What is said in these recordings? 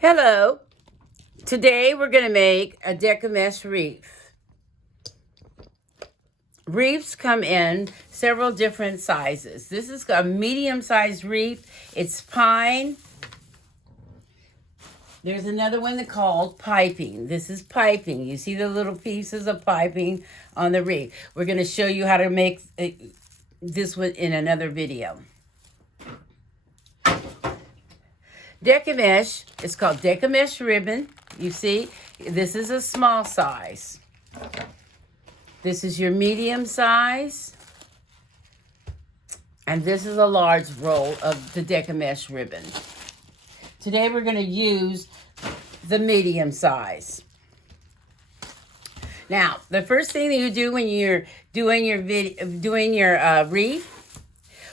Hello. Today we're going to make a DECO wreath. Wreaths come in several different sizes. This is a medium-sized wreath. It's pine. There's another one called piping. This is piping. You see the little pieces of piping on the wreath. We're going to show you how to make this one in another video. DECO mesh, it's called DECO mesh ribbon. You see, this is a small size. This is your medium size. And this is a large roll of the DECO mesh ribbon. Today we're going to use the medium size. Now, the first thing that you do when you're doing your wreath,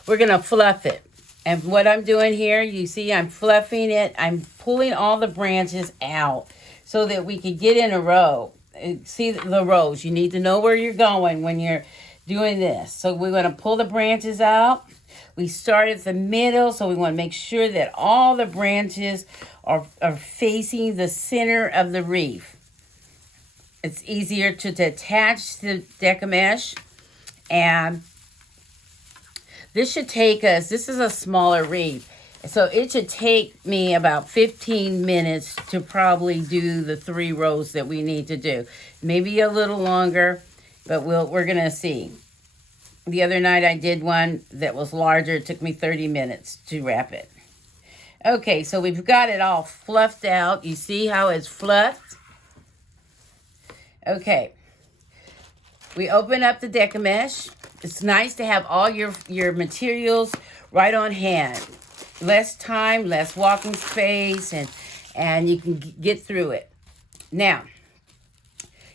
we're going to fluff it. And what I'm doing here, you see I'm fluffing it. I'm pulling all the branches out so that we can get in a row. See the rows. You need to know where you're going when you're doing this. So we're going to pull the branches out. We start at the middle, so we want to make sure that all the branches are facing the center of the wreath. It's easier to attach the DECO mesh, and this should take us, this is a smaller wreath, so it should take me about 15 minutes to probably do the 3 rows that we need to do. Maybe a little longer, but we're going to see. The other night I did one that was larger. It took me 30 minutes to wrap it. Okay, so we've got it all fluffed out. You see how it's fluffed? Okay. We open up the DECO mesh. It's nice to have all your materials right on hand. Less time, less walking space, and you can get through it. Now,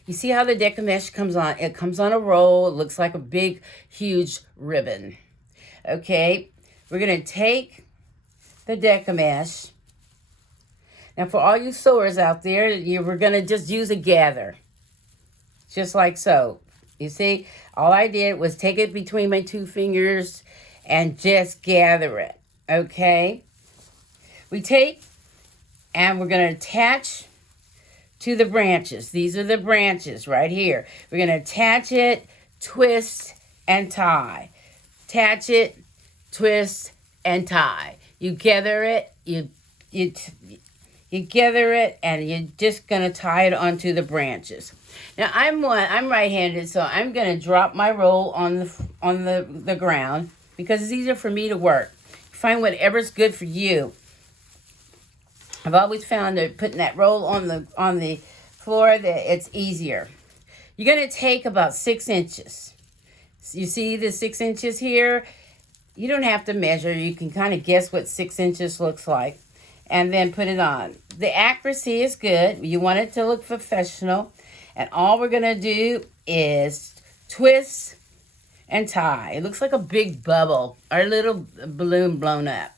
you see how the DECO mesh comes on? It comes on a roll. It looks like a big, huge ribbon. Okay, we're going to take the DECO mesh. Now, for all you sewers out there, we're going to just use a gather. Just like so. You see, all I did was take it between my 2 fingers and just gather it. Okay? We take and we're going to attach to the branches. These are the branches right here. We're going to attach it, twist, and tie. Attach it, twist, and tie. You gather it, you gather it, and you're just going to tie it onto the branches. Now, I'm right-handed, so I'm going to drop my roll on the ground because it's easier for me to work. Find whatever's good for you. I've always found that putting that roll on the floor, that it's easier. You're going to take about 6 inches. You see the 6 inches here? You don't have to measure. You can kind of guess what 6 inches looks like. And then put it on. The accuracy is good. You want it to look professional. And all we're going to do is twist and tie. It looks like a big bubble or a little balloon blown up.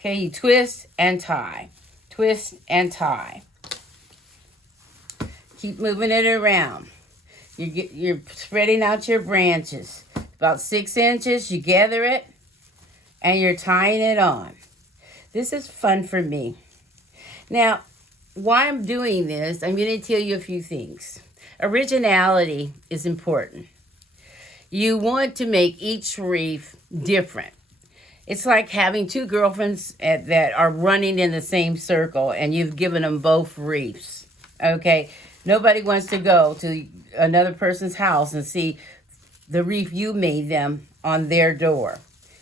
Okay, you twist and tie. Twist and tie. Keep moving it around. You're spreading out your branches. About 6 inches, you gather it, and you're tying it on. This is fun for me. Now, why I'm doing this, I'm going to tell you a few things. Originality is important. You want to make each wreath different. It's like having 2 girlfriends that are running in the same circle and you've given them both wreaths. Okay? Nobody wants to go to another person's house and see the wreath you made them on their door.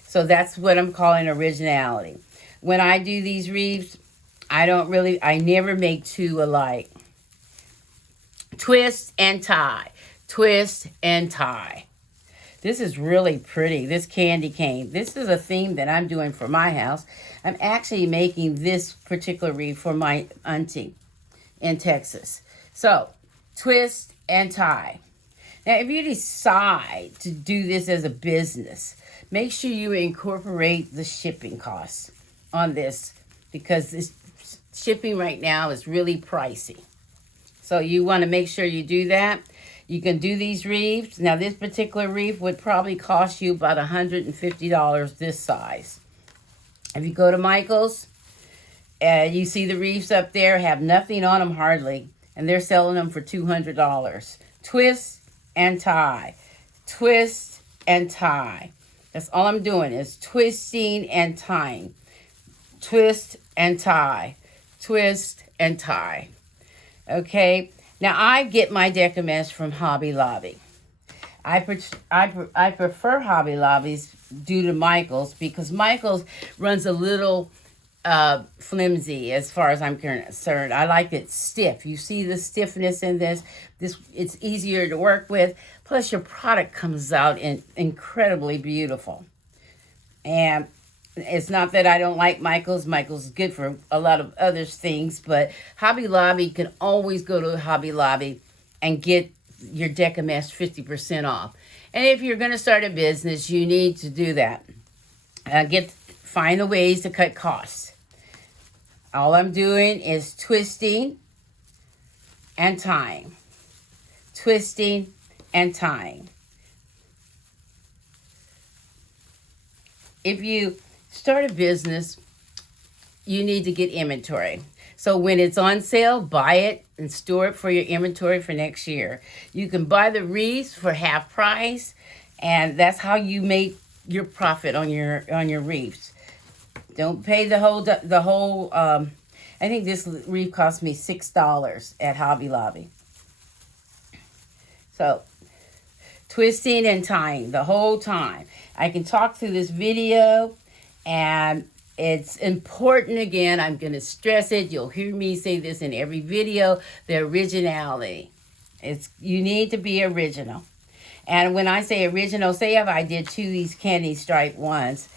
So that's what I'm calling originality. When I do these wreaths, I never make 2 alike. Twist and tie. Twist and tie. This is really pretty. This candy cane. This is a theme that I'm doing for my house. I'm actually making this particular wreath for my auntie in Texas. So, twist and tie. Now, if you decide to do this as a business, make sure you incorporate the shipping costs on this because this shipping right now is really pricey. So you want to make sure you do that. You can do these wreaths. Now, this particular wreath would probably cost you about $150 this size. If you go to Michael's, You see the wreaths up there have nothing on them hardly, and they're selling them for $200. Twist and tie. Twist and tie. That's all I'm doing is twisting and tying. Twist and tie. Twist and tie. Okay. Now I get my Decomesh from Hobby Lobby. I prefer Hobby Lobbies due to Michael's because Michael's runs a little flimsy as far as I'm concerned. I like it stiff. You see the stiffness in this. It's easier to work with. Plus your product comes out incredibly beautiful. And it's not that I don't like Michael's. Michael's is good for a lot of other things, but Hobby Lobby, you can always go to Hobby Lobby and get your Decomesh 50% off. And if you're going to start a business, you need to do that. Find the ways to cut costs. All I'm doing is twisting and tying. Twisting and tying. If you start a business, you need to get inventory. So when it's on sale, buy it and store it for your inventory for next year. You can buy the wreaths for half price, and that's how you make your profit on your wreaths. Don't pay the whole. I think this wreath cost me $6 at Hobby Lobby. So twisting and tying the whole time. I can talk through this video, and it's important. Again, I'm going to stress it. You'll hear me say this in every video. The originality. You need to be original. And when I say original, say if I did 2 of these candy stripe ones,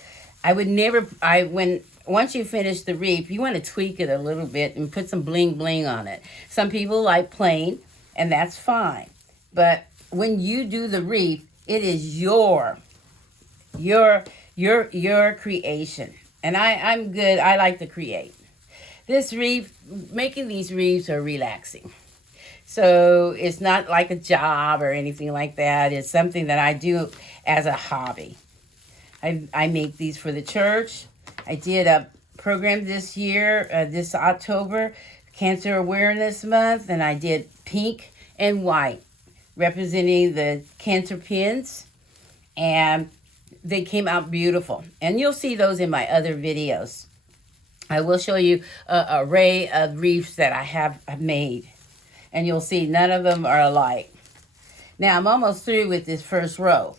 once you finish the wreath, you want to tweak it a little bit and put some bling bling on it. Some people like plain, and that's fine. But when you do the wreath, it is your creation. And I'm good. I like to create. This wreath, making these wreaths are relaxing. So it's not like a job or anything like that. It's something that I do as a hobby. I make these for the church. I did a program this year, this October, Cancer Awareness Month, and I did pink and white, representing the cancer pins, and they came out beautiful. And you'll see those in my other videos. I will show you an array of wreaths that I have made, and you'll see none of them are alike. Now, I'm almost through with this first row.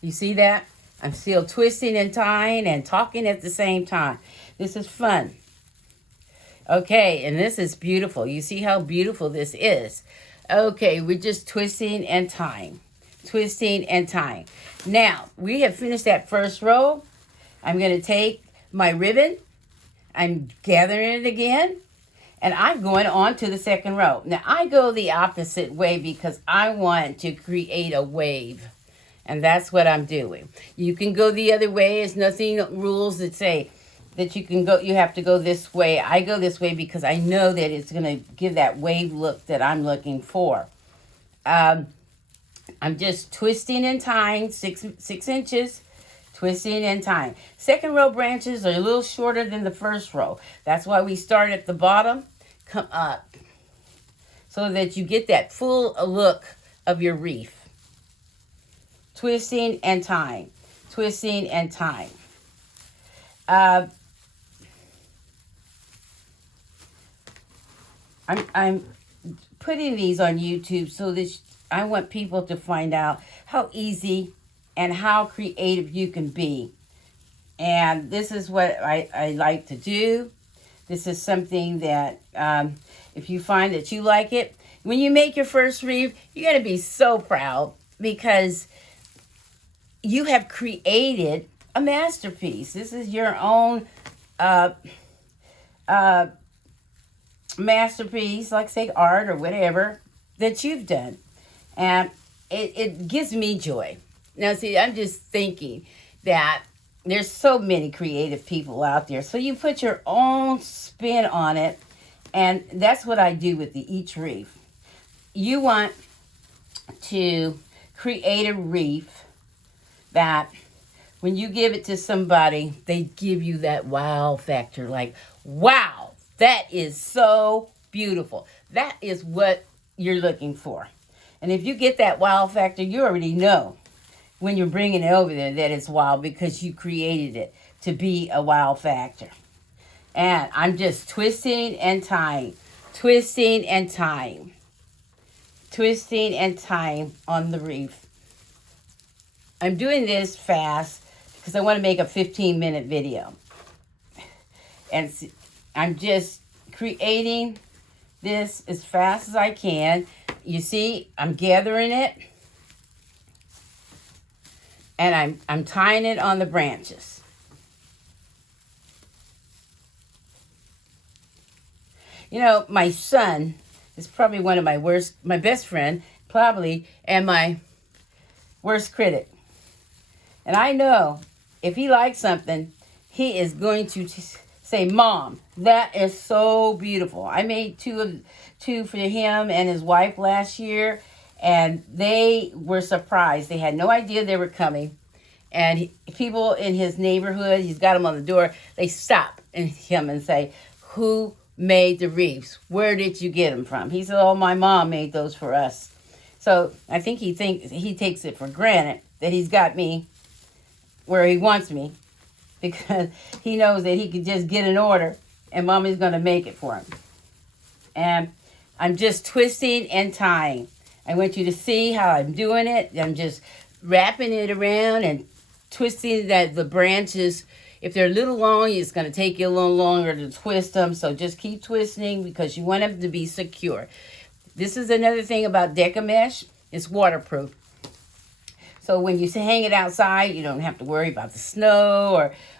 You see that? I'm still twisting and tying and talking at the same time. This is fun. Okay, and this is beautiful. You see how beautiful this is. Okay, we're just twisting and tying. Twisting and tying. Now, we have finished that first row. I'm going to take my ribbon. I'm gathering it again. And I'm going on to the second row. Now, I go the opposite way because I want to create a wave. And that's what I'm doing. You can go the other way. There's nothing rules that say that you have to go this way. I go this way because I know that it's going to give that wave look that I'm looking for. I'm just twisting and tying 6 inches, twisting and tying. Second row branches are a little shorter than the first row. That's why we start at the bottom, come up, so that you get that full look of your wreath. Twisting and tying, twisting and tying. I'm putting these on YouTube so that I want people to find out how easy and how creative you can be. And this is what I like to do. This is something that if you find that you like it, when you make your first wreath, you're going to be so proud because you have created a masterpiece. This is your own masterpiece, like say art or whatever that you've done. And it gives me joy. Now, see, I'm just thinking that there's so many creative people out there. So you put your own spin on it. And that's what I do with each wreath. You want to create a wreath that when you give it to somebody, they give you that wow factor. Like, wow, that is so beautiful. That is what you're looking for. And if you get that wow factor, you already know when you're bringing it over there that it's wow, because you created it to be a wow factor. And I'm just twisting and tying, twisting and tying, twisting and tying on the wreath. I'm doing this fast because I want to make a 15-minute video. And I'm just creating this as fast as I can. You see, I'm gathering it. And I'm tying it on the branches. You know, my son is probably one of my best friend, probably, and my worst critic. And I know if he likes something, he is going to say, Mom, that is so beautiful. I made two for him and his wife last year, and they were surprised. They had no idea they were coming. And people in his neighborhood, he's got them on the door, they stop him and say, who made the wreaths? Where did you get them from? He said, oh, my mom made those for us. So I think he takes it for granted that he's got me where he wants me, because he knows that he could just get an order and Mommy's going to make it for him. And I'm just twisting and tying. I want you to see how I'm doing it. I'm just wrapping it around and twisting the branches. If they're a little long, it's going to take you a little longer to twist them. So just keep twisting because you want them to be secure. This is another thing about DECO mesh. It's waterproof. So when you hang it outside, you don't have to worry about the snow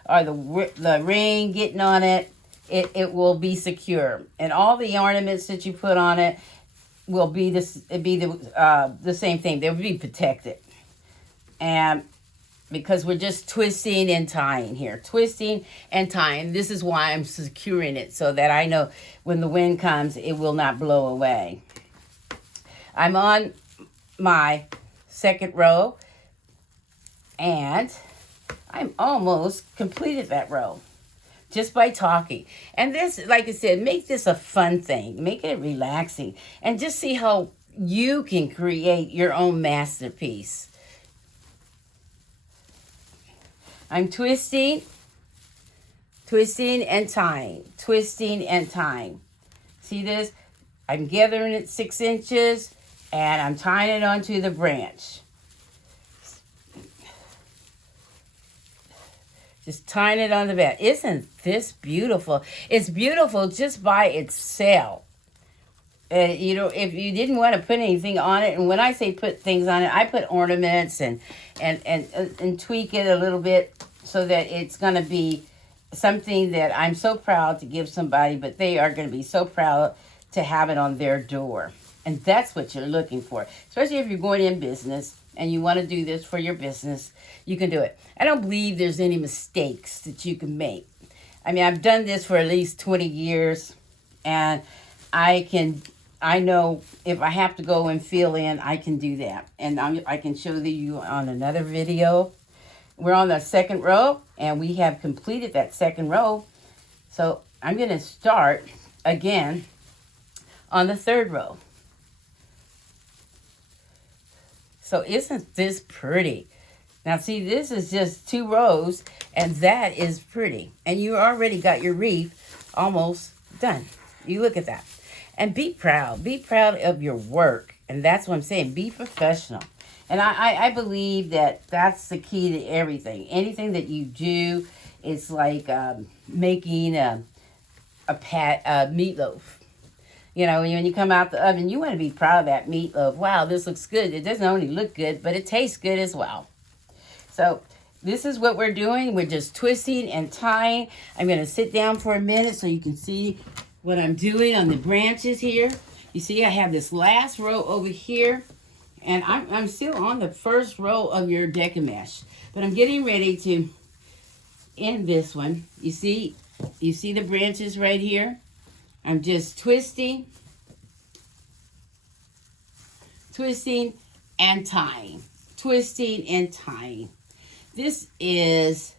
or the rain getting on it. It will be secure. And all the ornaments that you put on it will be the same thing. They'll be protected. And because we're just twisting and tying here. Twisting and tying. This is why I'm securing it, so that I know when the wind comes, it will not blow away. I'm on my second row, and I'm almost completed that row just by talking. And this, like I said, make this a fun thing. Make it relaxing. And just see how you can create your own masterpiece. I'm twisting and tying, twisting and tying. See this? I'm gathering it 6 inches and I'm tying it onto the branch. Just tying it on the back. Isn't this beautiful? It's beautiful just by itself. You know, if you didn't want to put anything on it, and when I say put things on it, I put ornaments and tweak it a little bit so that it's going to be something that I'm so proud to give somebody, but they are going to be so proud to have it on their door. And that's what you're looking for, especially if you're going in business and you want to do this for your business. You can do it. I don't believe there's any mistakes that you can make. I mean, I've done this for at least 20 years, and I know if I have to go and fill in, I can do that. And I can show you on another video. We're on the second row, and we have completed that second row. So I'm going to start again on the third row. So isn't this pretty? Now see, this is just 2 rows, and that is pretty. And you already got your wreath almost done. You look at that. And be proud. Be proud of your work. And that's what I'm saying. Be professional. And I believe that that's the key to everything. Anything that you do is like making a meatloaf. You know, when you come out the oven, you want to be proud of that meatloaf. Wow, this looks good. It doesn't only look good, but it tastes good as well. So this is what we're doing. We're just twisting and tying. I'm going to sit down for a minute so you can see what I'm doing on the branches here. You see, I have this last row over here, and I'm still on the first row of your DECO mesh, but I'm getting ready to end this one. You see the branches right here? I'm just twisting and tying, twisting and tying. This is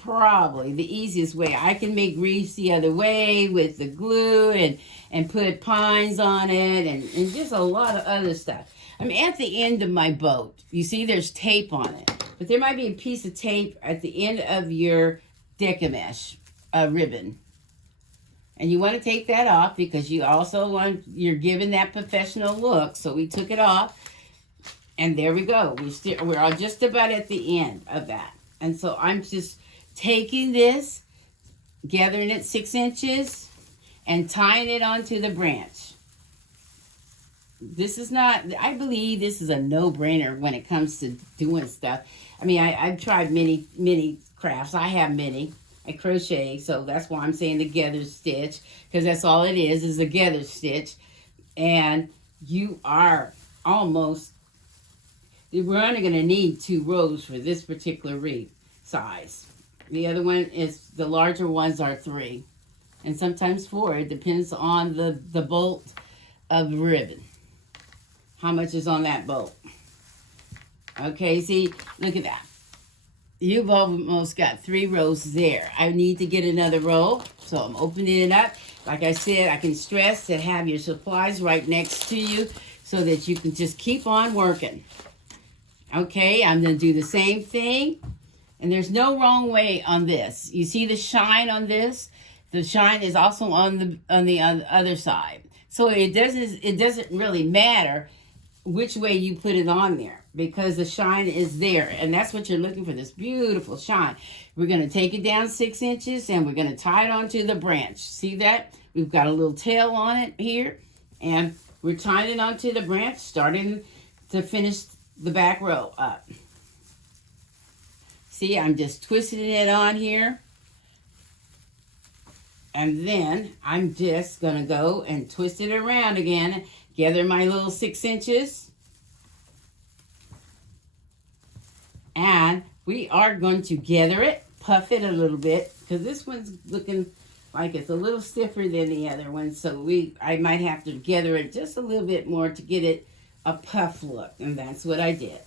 probably the easiest way. I can make wreaths the other way with the glue and put pines on it and just a lot of other stuff. I'm at the end of my boat. You see there's tape on it. But there might be a piece of tape at the end of your DECO ribbon. And you want to take that off because you're giving that professional look. So we took it off. And there we go. We're all just about at the end of that. And so I'm just taking this, gathering it 6 inches, and tying it onto the branch. This is not, I believe this is a no-brainer when it comes to doing stuff. I mean, I've tried many crafts. I have many. I crochet, so that's why I'm saying the gather stitch, because that's all it is a gather stitch. And you are almost, we're only going to need 2 rows for this particular wreath size. The other one is, the larger ones are 3. And sometimes 4. It depends on the bolt of the ribbon. How much is on that bolt? Okay, see, look at that. You've almost got 3 rows there. I need to get another row, so I'm opening it up. Like I said, I can stress to have your supplies right next to you so that you can just keep on working. Okay, I'm going to do the same thing. And there's no wrong way on this. You see the shine on this? The shine is also on the other side. So it doesn't really matter which way you put it on there, because the shine is there, and that's what you're looking for, this beautiful shine. We're going to take it down 6 inches, and we're going to tie it onto the branch. See that? We've got a little tail on it here, and we're tying it onto the branch, starting to finish the back row up. See, I'm just twisting it on here, and then I'm just going to go and twist it around again, gather my little 6 inches, and we are going to gather it, puff it a little bit, because this one's looking like it's a little stiffer than the other one, so I might have to gather it just a little bit more to get it a puff look, and that's what I did.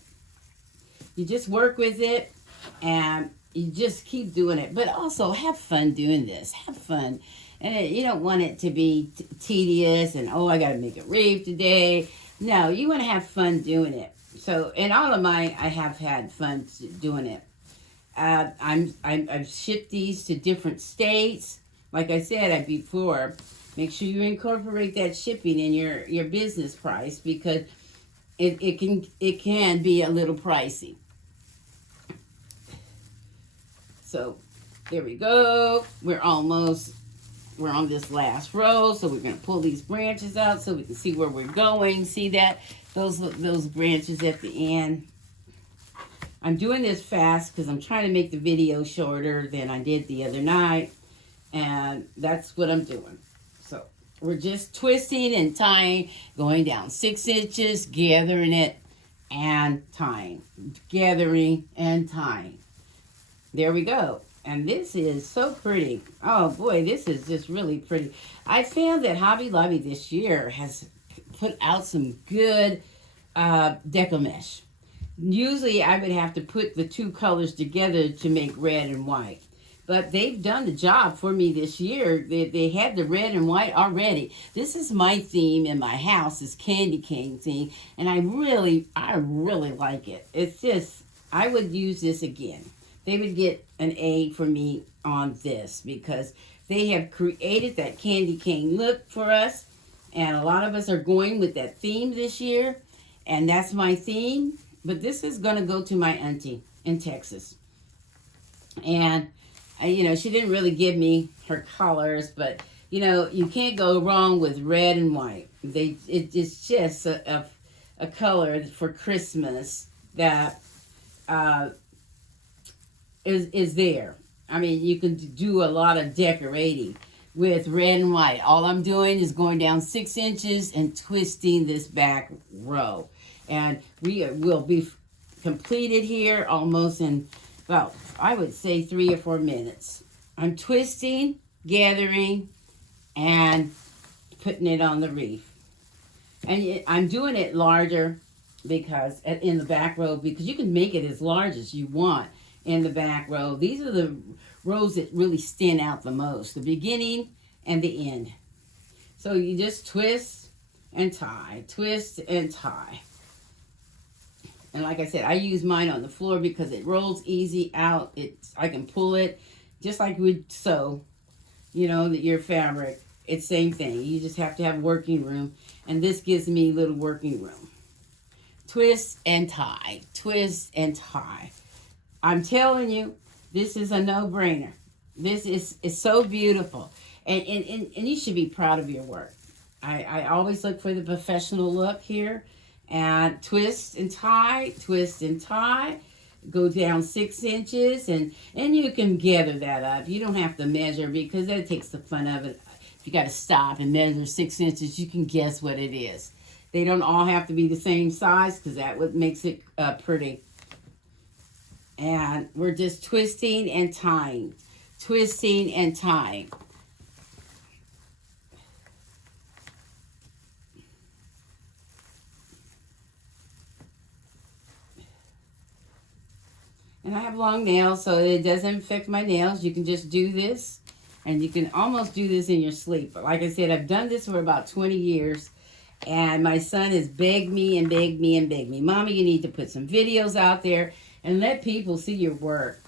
You just work with it, and you just keep doing it, but also have fun doing this. Have fun. And you don't want it to be tedious and, oh, I got to make a wreath today. No, you want to have fun doing it. So, in all of mine, I have had fun doing it. I've shipped these to different states. Like I said before, make sure you incorporate that shipping in your business price, because it can be a little pricey. So, there we go. We're on this last row, so we're going to pull these branches out so we can see where we're going. See that? Those branches at the end. I'm doing this fast because I'm trying to make the video shorter than I did the other night, and that's what I'm doing. So we're just twisting and tying, going down 6 inches, gathering it, and tying. Gathering and tying. There we go. And this is so pretty. Oh boy, this is just really pretty. I found that Hobby Lobby this year has put out some good deco mesh. Usually I would have to put the 2 colors together to make red and white. But they've done the job for me this year. They had the red and white already. This is my theme in my house, is candy cane theme. And I really like it. It's just, I would use this again. They would get an A for me on this, because they have created that candy cane look for us, and a lot of us are going with that theme this year, and that's my theme. But this is going to go to my auntie in Texas, and she didn't really give me her colors, but you can't go wrong with red and white. It's just a color for Christmas that is there. I mean, you can do a lot of decorating with red and white. All I'm doing is going down 6 inches and twisting this back row. And we will be completed here almost in, well, I would say 3 or 4 minutes. I'm twisting, gathering, and putting it on the wreath. And I'm doing it larger because in the back row, because you can make it as large as you want in the back row. These are the rows that really stand out the most, the beginning and the end. So you just twist and tie, twist and tie. And like I said, I use mine on the floor because it rolls easy out. I can pull it just like we'd sew, you know, your fabric. It's same thing. You just have to have working room. And this gives me a little working room. Twist and tie, twist and tie. I'm telling you, this is a no-brainer. This is so beautiful. And you should be proud of your work. I always look for the professional look here. And twist and tie, twist and tie. Go down 6 inches, and you can gather that up. You don't have to measure because that takes the fun of it. If you got to stop and measure 6 inches, you can guess what it is. They don't all have to be the same size because that what makes it pretty. And we're just twisting and tying, twisting and tying. And I have long nails, so it doesn't affect my nails. You can just do this, and you can almost do this in your sleep. But like I said, I've done this for about 20 years, and my son has begged me and begged me and begged me. Mommy, you need to put some videos out there and let people see your work.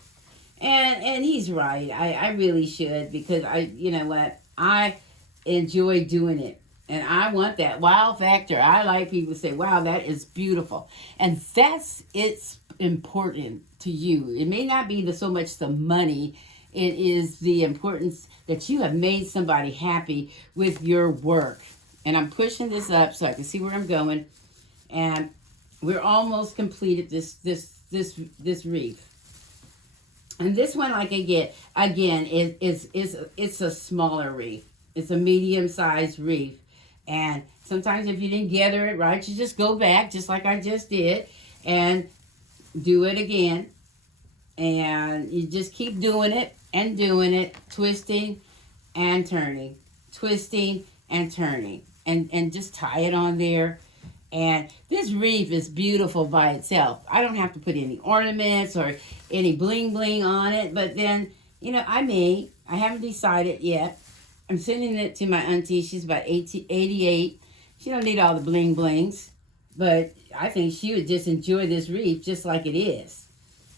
And he's right. I really should, because you know what? I enjoy doing it. And I want that wow factor. I like people to say, wow, that is beautiful. And it's important to you. It may not be so much the money. It is the importance that you have made somebody happy with your work. And I'm pushing this up so I can see where I'm going. And we're almost completed this wreath. And this one, like I get, again, it's a smaller wreath. It's a medium-sized wreath. And sometimes if you didn't gather it right, you just go back, just like I just did, and do it again. And you just keep doing it, twisting and turning, twisting and turning. And just tie it on there. And this wreath is beautiful by itself. I don't have to put any ornaments or any bling bling on it. But then, you know, I haven't decided yet. I'm sending it to my auntie. She's about 88. She don't need all the bling blings. But I think she would just enjoy this wreath just like it is.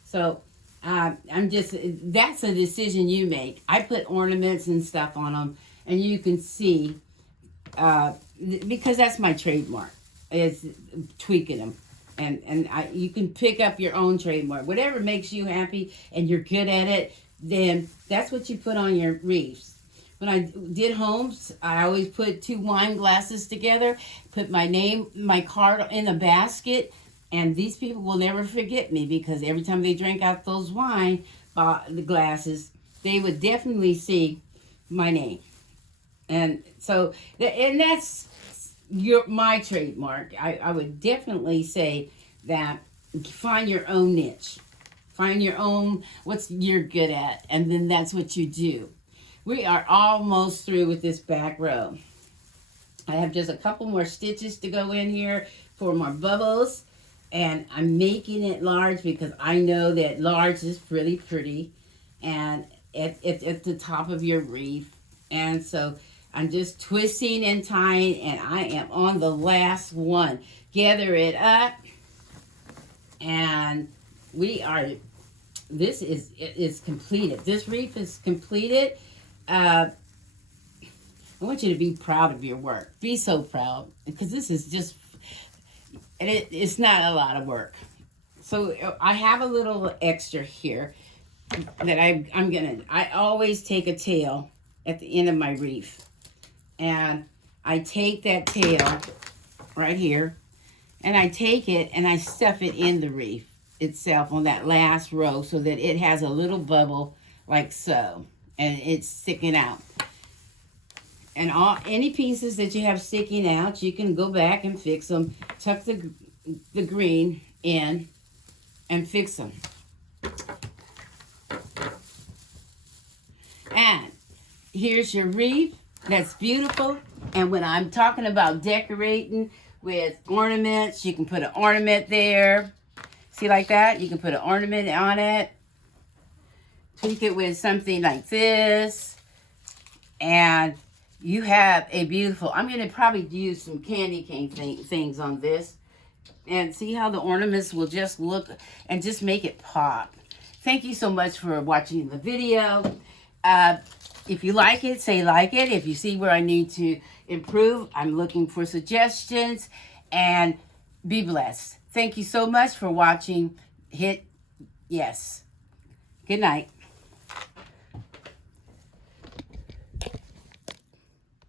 So that's a decision you make. I put ornaments and stuff on them. And you can see, because that's my trademark. Is tweaking them, and you can pick up your own trademark. Whatever makes you happy and you're good at it, then that's what you put on your wreaths. When I did homes, I always put 2 wine glasses together, put my name, my card in the basket, and these people will never forget me because every time they drank out those wine the glasses, they would definitely see my name. And so, and that's my trademark. I would definitely say that find your own niche. Find your own, what you're good at, and then that's what you do. We are almost through with this back row. I have just a couple more stitches to go in here for more bubbles, and I'm making it large because I know that large is really pretty and at the top of your wreath. And so I'm just twisting and tying, and I am on the last one. Gather it up, and this is completed. This wreath is completed. I want you to be proud of your work. Be so proud, because this is just, and it's not a lot of work. So I have a little extra here that I always take a tail at the end of my wreath. And I take that tail right here, and I take it and I stuff it in the wreath itself on that last row so that it has a little bubble like so, and it's sticking out. And any pieces that you have sticking out, you can go back and fix them. Tuck the green in and fix them. And here's your wreath. That's beautiful. And when I'm talking about decorating with ornaments. You can put an ornament there. See, like that? You can put an ornament on it. Tweak it with something like this. And you have a beautiful, I'm going to probably use some candy cane things on this. And see how the ornaments will just look and just make it pop. Thank you so much for watching the video. If you like it, say like it. If you see where I need to improve, I'm looking for suggestions. And be blessed. Thank you so much for watching. Hit yes. Good night.